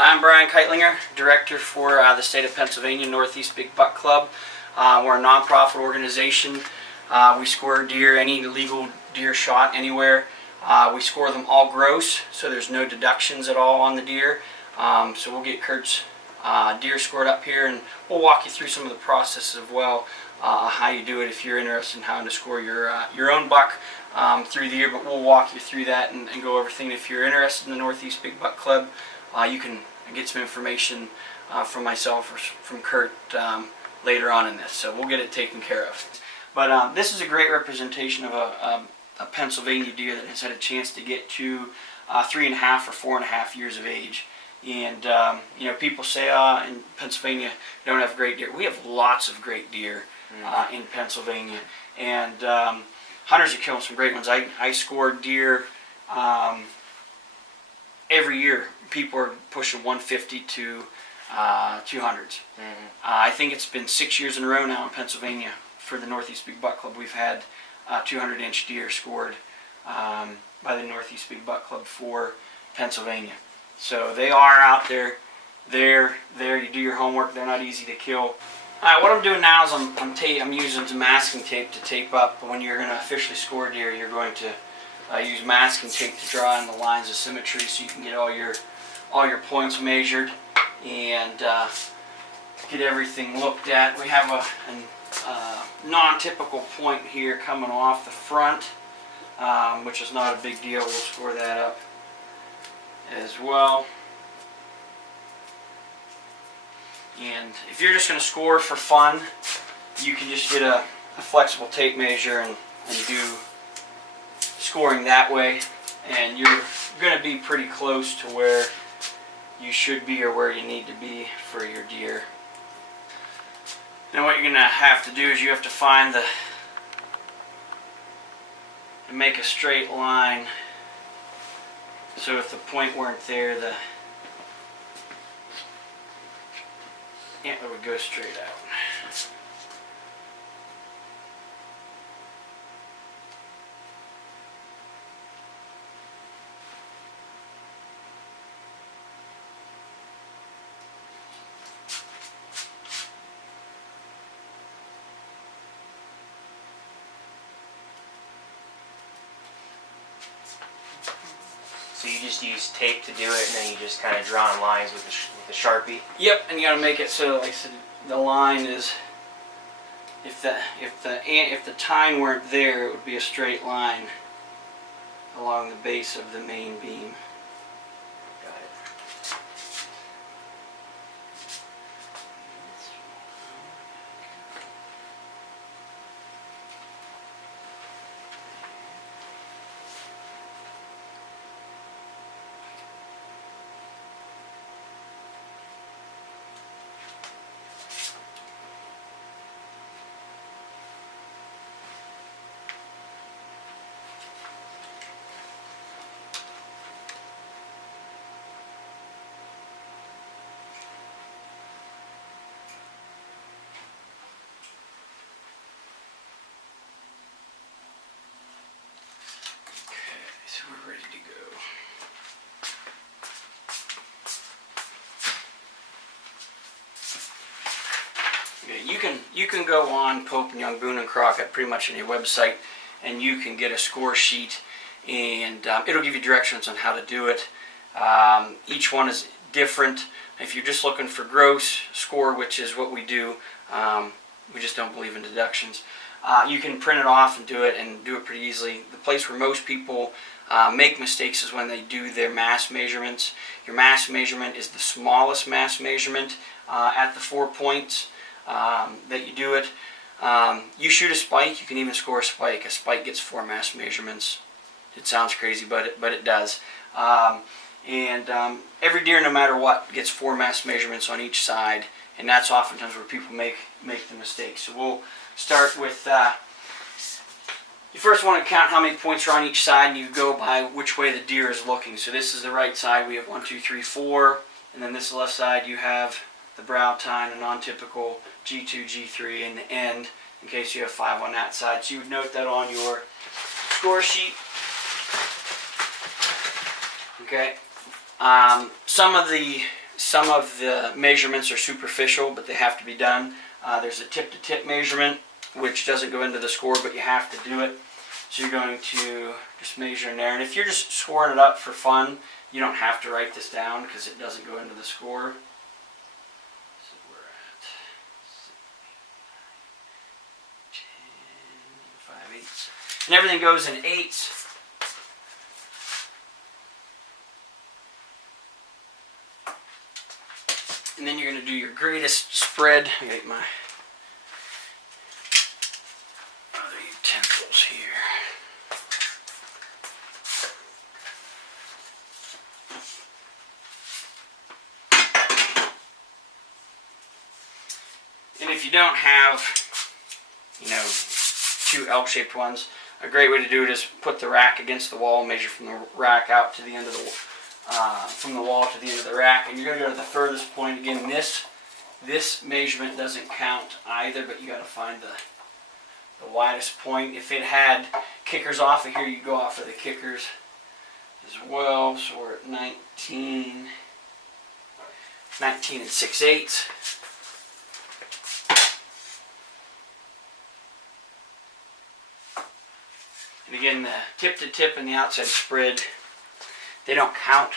I'm Brian Kightlinger, Director for the state of Pennsylvania Northeast Big Buck Club. We're a nonprofit organization. We score deer, any legal deer shot anywhere. We score them all gross, so there's no deductions at all on the deer. So we'll get Curt's deer scored up here, and we'll walk you through some of the processes as well, how you do it if you're interested in how to score your own buck through the year. But we'll walk you through that and go over everything. If you're interested in the Northeast Big Buck Club, you can get some information from myself or from Curt later on in this, so we'll get it taken care of. But this is a great representation of a Pennsylvania deer that has had a chance to get to 3.5 or 4.5 years of age. And you know, people say, in Pennsylvania you don't have great deer. We have lots of great deer in Pennsylvania, and hunters are killing some great ones. I score deer every year. People are pushing 150 to 200s. I think it's been 6 years in a row now in Pennsylvania for the Northeast Big Buck Club. We've had 200-inch deer scored by the Northeast Big Buck Club for Pennsylvania. So they are out there. They're there. You do your homework. They're not easy to kill. All right, what I'm doing now is I'm using some masking tape to tape up. When you're going to officially score deer, you're going to use masking tape to draw in the lines of symmetry, so you can get all your points measured and get everything looked at. We have a non-typical point here coming off the front, which is not a big deal. We'll score that up as well. And if you're just going to score for fun, you can just get a flexible tape measure and do scoring that way, and you're going to be pretty close to where you should be or where you need to be for your deer. Now what you're going to have to do is you have to find and make a straight line, so if the point weren't there, the antler would go straight out. So you just use tape to do it, and then you just kind of draw in lines with the Sharpie? Yep, and you got to make it so, like I said, the line is, if the tine weren't there, it would be a straight line along the base of the main beam. Got it. So we're ready to go. Okay, you can go on Pope and Young, Boone and Crockett, pretty much on your website, and you can get a score sheet, and it'll give you directions on how to do it. Each one is different. If you're just looking for gross score, which is what we do, we just don't believe in deductions. You can print it off and do it pretty easily. The place where most people make mistakes is when they do their mass measurements. Your mass measurement is the smallest mass measurement at the 4 points that you do it. You shoot a spike, you can even score a spike. A spike gets 4 mass measurements. It sounds crazy, but it does. Every deer, no matter what, gets 4 mass measurements on each side, and that's oftentimes where people make the mistake. So we'll start with, you first want to count how many points are on each side, and you go by which way the deer is looking. So this is the right side, we have 1, 2, 3, 4, and then this is the left side, you have the brow tine, a non-typical G2, G3, and the end, in case you have 5 on that side. So you would note that on your score sheet. Okay. Some of the some of the measurements are superficial, but they have to be done. There's a tip-to-tip measurement, which doesn't go into the score, but you have to do it. So you're going to just measure in there. And if you're just scoring it up for fun, you don't have to write this down because it doesn't go into the score. So we're at 10, 5 eighths. And everything goes in eighths. And then you're going to do your greatest spread. I got my other utensils here. And if you don't have, you know, two L-shaped ones, a great way to do it is put the rack against the wall, measure from the rack out to the end of the from the wall to the end of the rack, and you're going to go to the furthest point. Again, this measurement doesn't count either, but you got to find the widest point. If it had kickers off of here, you go off of the kickers as well. So we're at 19 and 6/8. And again, the tip to tip and the outside spread, they don't count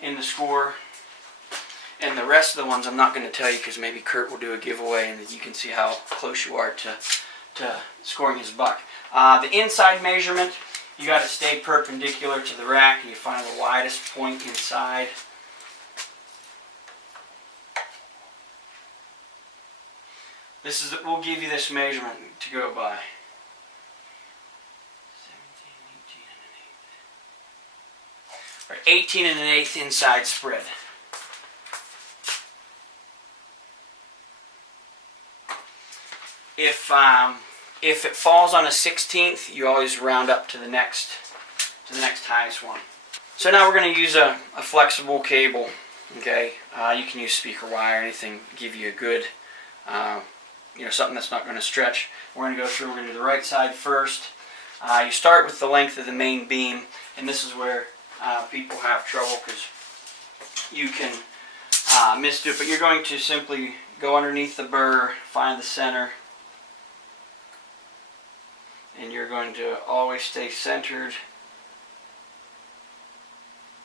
in the score. And the rest of the ones I'm not going to tell you because maybe Kurt will do a giveaway and you can see how close you are to scoring his buck. The inside measurement, you got to stay perpendicular to the rack and you find the widest point inside. We'll give you this measurement to go by. 18 and an eighth inside spread. If it falls on a 16th, you always round up to the next highest one. So now we're going to use a flexible cable. Okay, you can use speaker wire, anything, give you a good, something that's not going to stretch. We're going to go through. We're going to do the right side first. You start with the length of the main beam, and this is where people have trouble because you can misdo it, but you're going to simply go underneath the burr, find the center, and you're going to always stay centered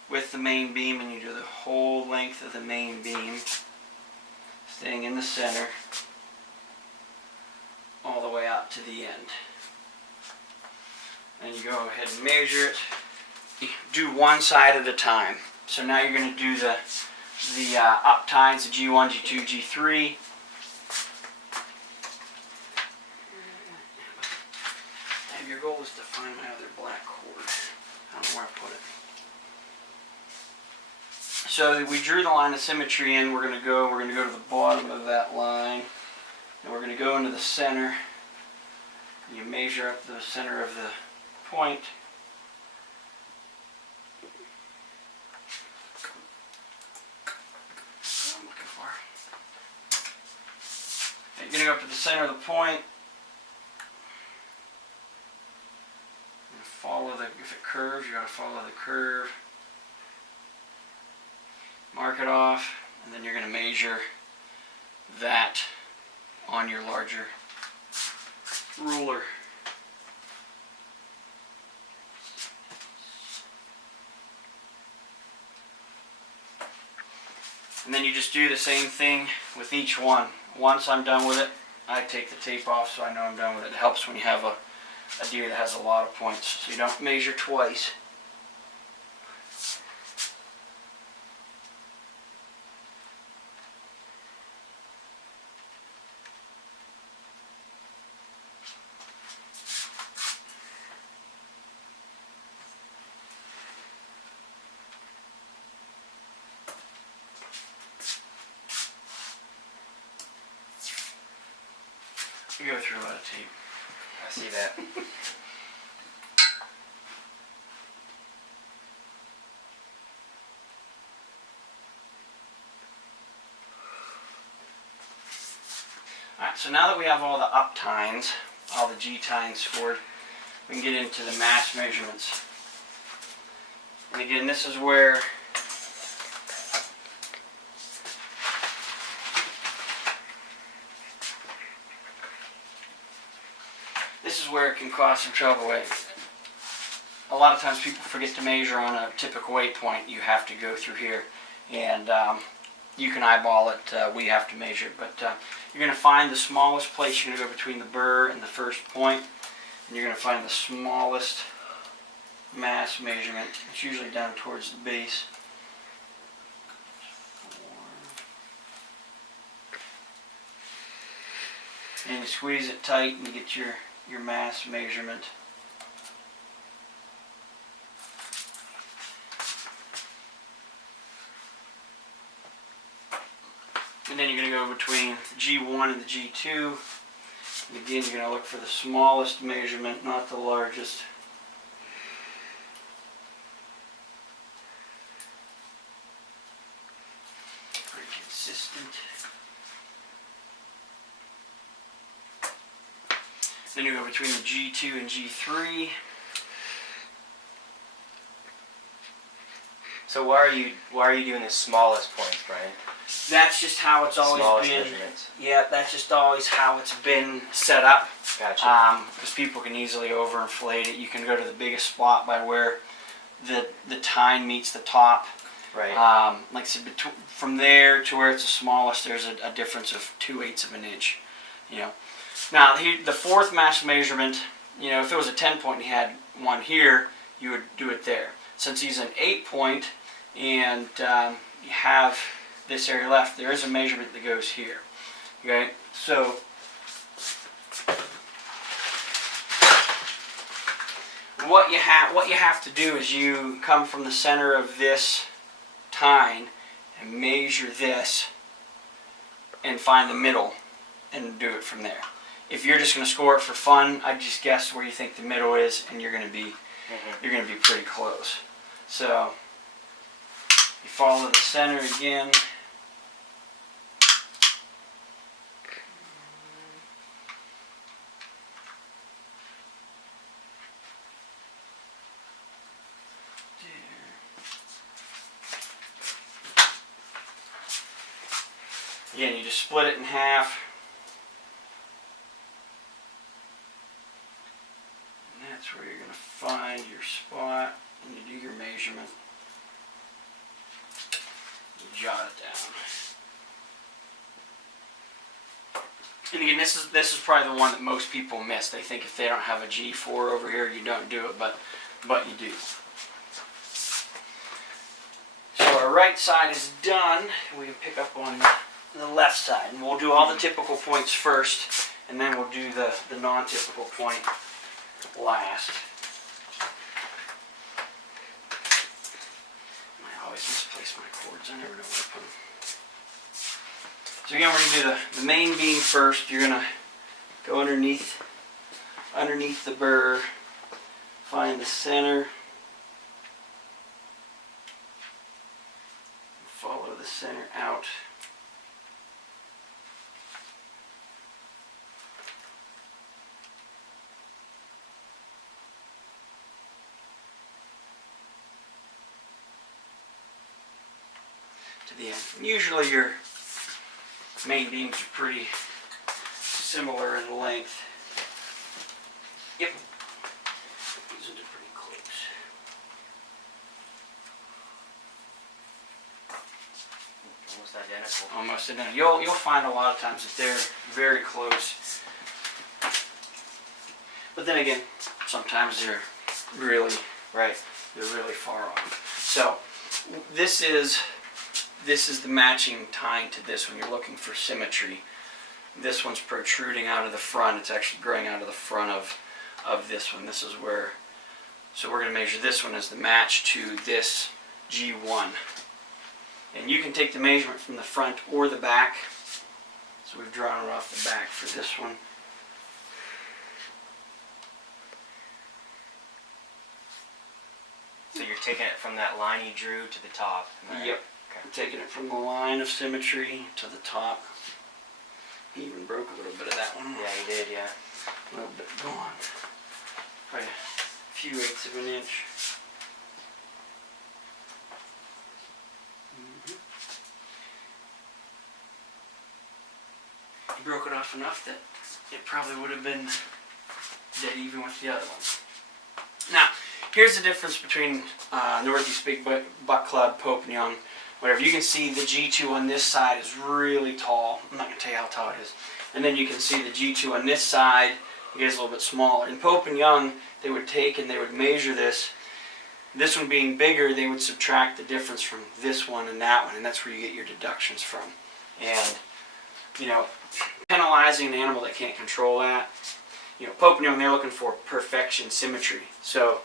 with the main beam, and you do the whole length of the main beam, staying in the center all the way out to the end. And you go ahead and measure it. Do one side at a time. So now you're going to do the up tines, the G1, G2, G3. And your goal is to find my other black cord. I don't know where I put it. So we drew the line of symmetry in. We're going to go to the bottom of that line, and we're going to go into the center. You measure up the center of the point. You're going to go up to the center of the point and follow if it curves, you got to follow the curve. Mark it off, and then you're going to measure that on your larger ruler. And then you just do the same thing with each one. Once I'm done with it, I take the tape off so I know I'm done with it. It helps when you have a deer that has a lot of points, so you don't measure twice. You go through a lot of tape. I see that. Alright, so now that we have all the up tines, all the G tines scored, we can get into the mass measurements. And again, this is where where it can cause some trouble. A lot of times people forget to measure on a typical weight point. You have to go through here, and you can eyeball it. We have to measure it, but you're going to find the smallest place. You're going to go between the burr and the first point, and you're going to find the smallest mass measurement. It's usually down towards the base. And you squeeze it tight and you get your mass measurement. And then you're going to go between the G1 and the G2. And again, you're going to look for the smallest measurement, not the largest. Pretty consistent. Then you go between the G2 and G3. So why are you doing the smallest points, Brian? That's just how it's always Smallest been. measurements. Yeah, that's just always how it's been set up. Gotcha. Because people can easily overinflate it. You can go to the biggest spot by where the tine meets the top. Right. Like I said, from there to where it's the smallest, there's a difference of 2/8 of an inch. You know. Now the fourth mass measurement, you know, if it was a 10 point and you had one here, you would do it there. Since he's an 8 point and you have this area left, there is a measurement that goes here. Okay, so what you have to do is you come from the center of this tine and measure this and find the middle and do it from there. If you're just going to score it for fun, I'd just guess where you think the middle is, and you're going to be pretty close. So you follow the center again. Again, you just split it in half. And that's where you're going to find your spot and you do your measurement. You jot it down. And again, this is probably the one that most people miss. They think if they don't have a G4 over here, you don't do it, but you do. So our right side is done. We can pick up on the left side, and we'll do all the typical points first, and then we'll do the non-typical point last. I always misplace my cords. I never know where to put them. So again, we're going to do the main beam first. You're going to go underneath the burr, find the center, follow the center out. To the end. Usually your main beams are pretty similar in length. Yep. These are pretty close. Almost identical. Almost identical. You'll find a lot of times that they're very close. But then again, sometimes they're really far off. So this is the matching tine to this when you're looking for symmetry. This one's protruding out of the front. It's actually growing out of the front of this one. This is where, so we're going to measure this one as the match to this G1. And you can take the measurement from the front or the back. So we've drawn it off the back for this one. So you're taking it from that line you drew to the top. Right? Yep. I'm taking it from the line of symmetry to the top. He even broke a little bit of that one. Yeah, he did, yeah. A little bit gone. Probably a few eighths of an inch. He broke it off enough that it probably would have been dead even with the other one. Now, here's the difference between Northeast Big Buck Club, Pope and Young, whatever. You can see the G2 on this side is really tall. I'm not going to tell you how tall it is. And then you can see the G2 on this side, it gets a little bit smaller. In Pope and Young, they would take and they would measure this. This one being bigger, they would subtract the difference from this one and that one, and that's where you get your deductions from. And, you know, penalizing an animal that can't control that, you know, Pope and Young, they're looking for perfection, symmetry. So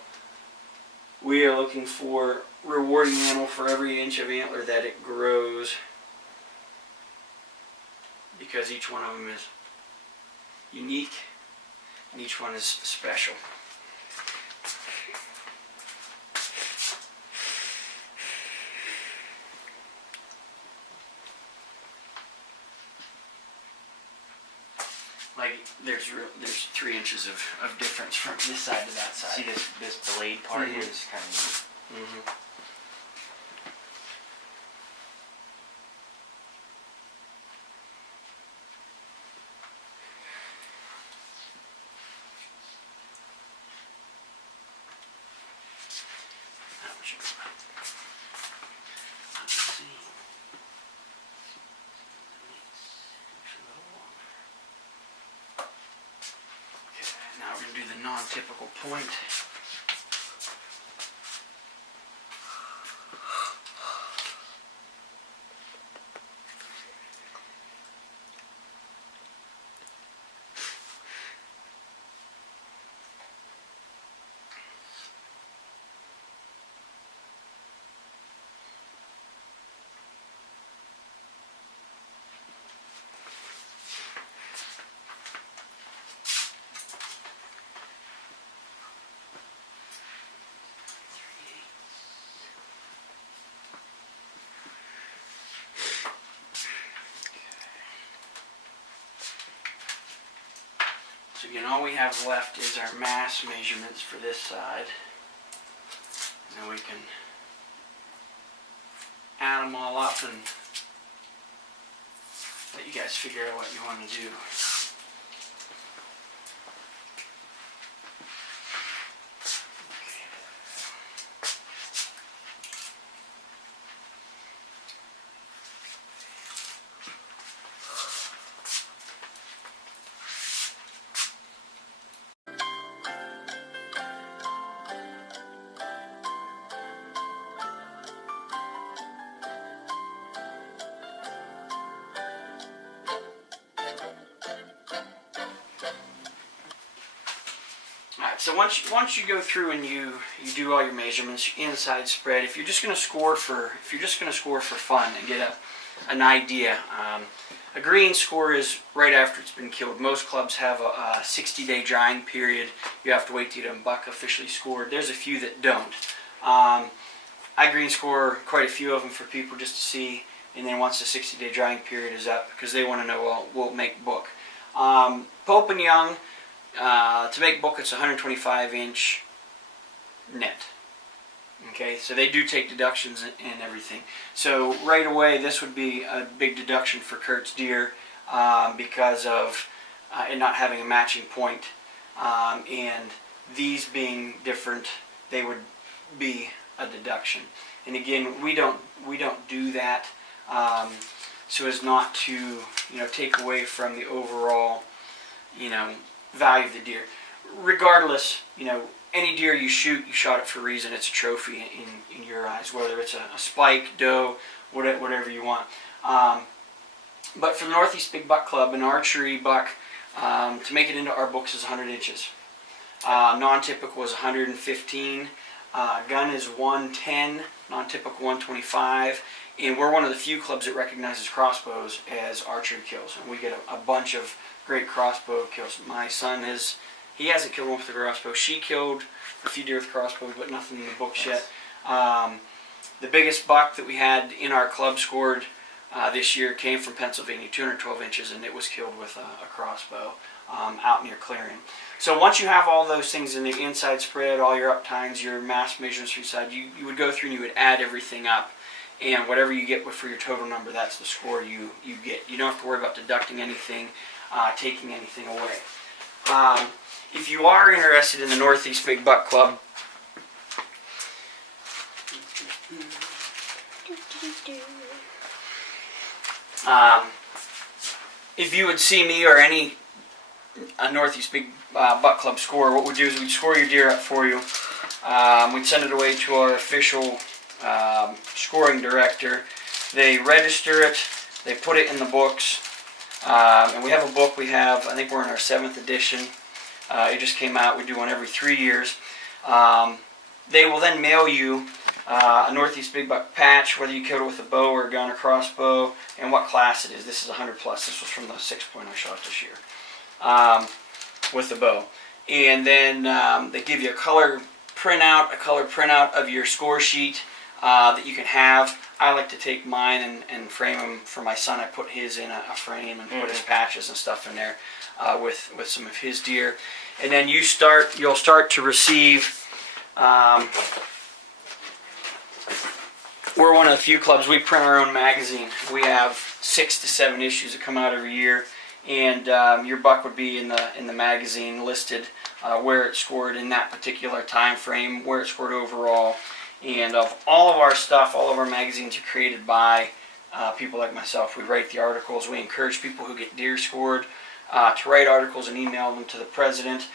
we are looking for rewarding the animal for every inch of antler that it grows, because each one of them is unique and each one is special. Like there's 3 inches of difference from this side to that side. See this blade part here is kind of neat. Now we're going to do the non-typical point. So again, all we have left is our mass measurements for this side. And then we can add them all up and let you guys figure out what you want to do. Alright, so once you go through and you do all your measurements, your inside spread, if you're just going to score for fun and get an idea, a green score is right after it's been killed. Most clubs have a 60-day drying period. You have to wait to get a buck officially scored. There's a few that don't. I green score quite a few of them for people just to see, and then once the 60-day drying period is up, because they want to know, well, we'll make book. Pope and Young, to make book, it's 125-inch net. Okay, so they do take deductions and everything. So right away, this would be a big deduction for Curt's deer because of it not having a matching point, and these being different, they would be a deduction. And again, we don't do that so as not to take away from the overall value of the deer. Regardless, any deer you shoot, you shot it for a reason. It's a trophy in your eyes, whether it's a spike, doe, whatever you want. But for the Northeast Big Buck Club, an archery buck, to make it into our books is 100 inches. Non-typical is 115. Gun is 110. Non-typical 125. And we're one of the few clubs that recognizes crossbows as archery kills. And we get a bunch of great crossbow kills. My son he hasn't killed one with a crossbow. She killed a few deer with crossbows, but nothing in the books yet. The biggest buck that we had in our club scored this year came from Pennsylvania, 212 inches, and it was killed with a crossbow out near Clarion. So once you have all those things in the inside spread, all your up tines, your mass measurements for your side, you would go through and you would add everything up. And whatever you get for your total number, that's the score you get. You don't have to worry about deducting anything, taking anything away. if you are interested in the Northeast Big Buck Club, if you would see me or any Northeast Big Buck Club scorer, what we'd do is we'd score your deer up for you. We'd send it away to our official scoring director. They register it, they put it in the books, and we have a book. I think we're in our 7th edition. It just came out. We do one every 3 years. They will then mail you a Northeast Big Buck patch, whether you killed it with a bow or a gun or crossbow, and what class it is. This is 100 plus. This was from the 6-point I shot this year with the bow. And then they give you a color printout of your score sheet that you can have. I like to take mine and frame them for my son. I put his in a frame and put his patches and stuff in there with some of his deer. And then you'll start to receive. We're one of the few clubs. We print our own magazine. We have 6 to 7 issues that come out every year, and your buck would be in the magazine listed where it scored in that particular time frame, where it scored overall. And of all of our stuff, all of our magazines are created by people like myself. We write the articles. We encourage people who get deer scored to write articles and email them to the president.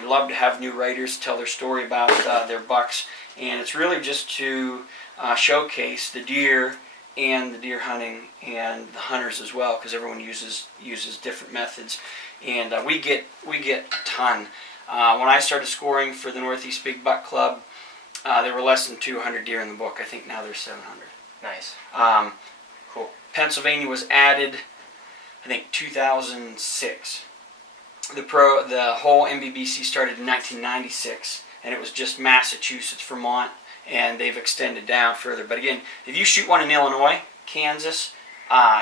We love to have new writers tell their story about their bucks, and it's really just to showcase the deer and the deer hunting and the hunters as well, because everyone uses different methods, and we get a ton. When I started scoring for the Northeast Big Buck Club, there were less than 200 deer in the book. I think now there's 700. Nice. Cool. Pennsylvania was added, I think, 2006. The whole MBBC started in 1996, and it was just Massachusetts, Vermont, and they've extended down further. But again, if you shoot one in Illinois, Kansas,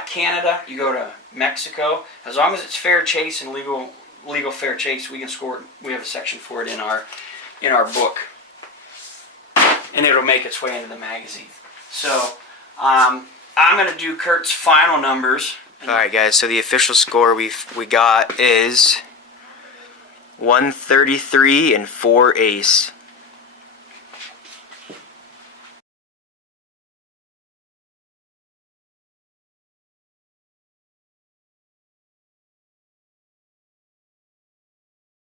Canada, you go to Mexico, as long as it's fair chase and legal fair chase, we can score it. We have a section for it in our book, and it'll make its way into the magazine. So I'm going to do Curt's final numbers. Alright guys, so the official score we got is 133 and 4 ace.